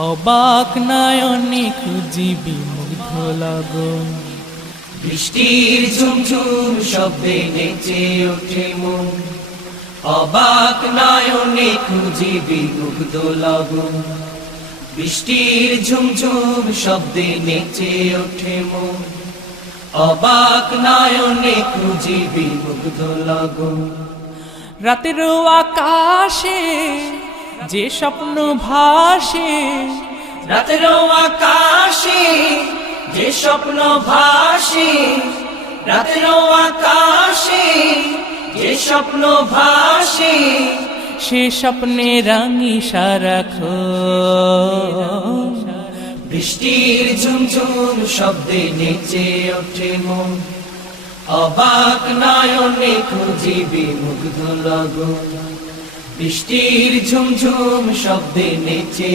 অবাক নয়নে খুঁজিবি মুগ্ধ লগন। বৃষ্টির ঝুমঝুম শব্দে নেচে ওঠে মন, অবাক নয়নে খুঁজিবি মুগ্ধ লগন। বৃষ্টির ঝুমঝুম শব্দে নেচে ওঠে মন, অবাক নয়নে খুঁজিবি মুগ্ধ লগন। রাতের আকাশে যে স্বপ্ন ভাসে, রাতের আকাশে যে স্বপ্ন ভাসে, রাতের আকাশে যে স্বপ্ন ভাসে, সে স্বপ্নে রাঙি সারাক্ষণ। বৃষ্টির ঝুমঝুম শব্দে নেচে ওঠে মন, অবাক নয়নে খুঁজিবি মুগ্ধ লগন। বৃষ্টির ঝুমঝুম শব্দে নেচে